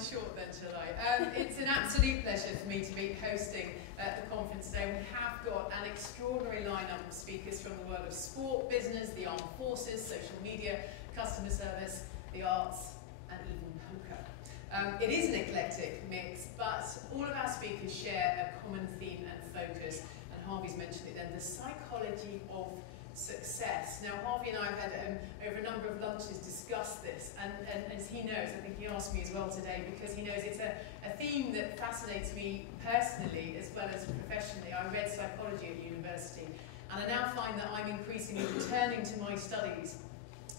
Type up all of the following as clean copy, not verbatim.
short then, shall I? It's an absolute pleasure for me to be hosting the conference today. We have got an extraordinary lineup of speakers from the world of sport, business, the armed forces, social media, customer service, the arts, and even poker. It is an eclectic mix, but all of our speakers share a common theme and focus, and Harvey's mentioned it then, the psychology of success. Now, Harvey and I have had over a number of lunches discussed this, and as he knows, I think he asked me as well today, because he knows it's a theme that fascinates me personally as well as professionally. I read psychology at university, and I now find that I'm increasingly returning to my studies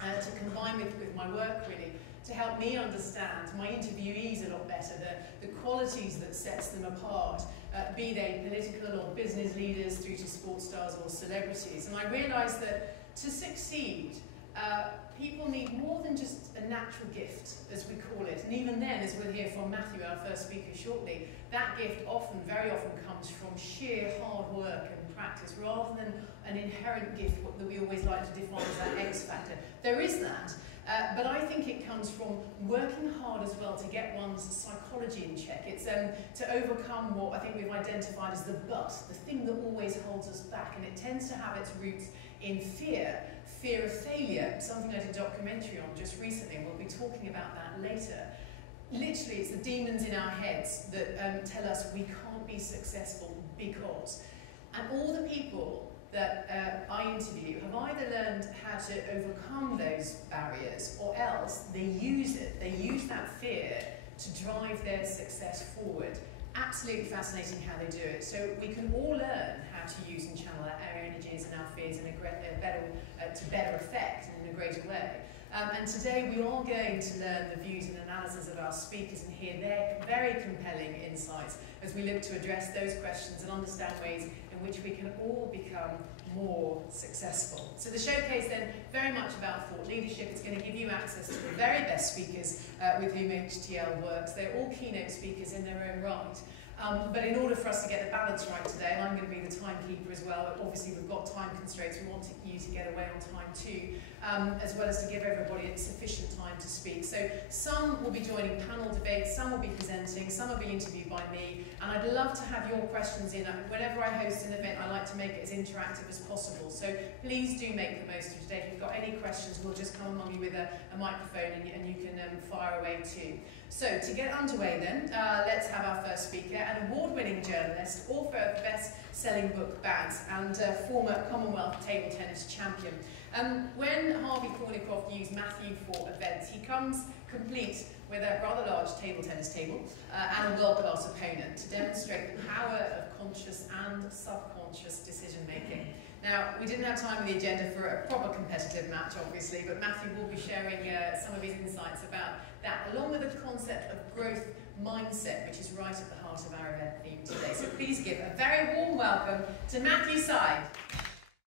to combine with my work, really, to help me understand my interviewees a lot better, the qualities that sets them apart, be they political or business leaders through to sports stars or celebrities. And I realised that to succeed, people need more than just a natural gift, as we call it. And even then, as we'll hear from Matthew, our first speaker shortly, that gift very often comes from sheer hard work and practice, rather than an inherent gift that we always like to define as that X factor. There is that. But I think it comes from working hard as well to get one's psychology in check. It's to overcome what I think we've identified as the but, the thing that always holds us back, and it tends to have its roots in fear of failure, something I did a documentary on just recently, and we'll be talking about that later. Literally, it's the demons in our heads that tell us we can't be successful because. And all the people that I interview have either learned how to overcome those barriers, or else they use it. They use that fear to drive their success forward. Absolutely fascinating how they do it. So we can all learn how to use and channel our energies and our fears in to better effect and in a greater way. And today we are going to learn the views and analysis of our speakers and hear their very compelling insights as we look to address those questions and understand ways in which we can all become more successful. So the showcase then, very much about thought leadership. It's going to give you access to the very best speakers with whom HTL works. They're all keynote speakers in their own right. But in order for us to get the balance right today, and I'm going to be the timekeeper as well, obviously we've got time constraints, we want you to get away on time too, as well as to give everybody sufficient time to speak. So some will be joining panel debates, some will be presenting, some will be interviewed by me, and I'd love to have your questions in. Whenever I host an event, I like to make it as interactive as possible, so please do make the most of today. If you've got any questions, we'll just come among you with a microphone and you can fire away too. So, to get underway then, let's have our first speaker, an award-winning journalist, author of best-selling book Bads, and former Commonwealth table tennis champion. When Harvey Cornicroft used Matthew for events, he comes complete with a rather large table tennis table and a world-class opponent to demonstrate the power of conscious and subconscious decision-making. Now, we didn't have time in the agenda for a proper competitive match, obviously, but Matthew will be sharing some of his insights about that, along with the concept of growth mindset, which is right at the heart of our event theme today. So please give a very warm welcome to Matthew Side.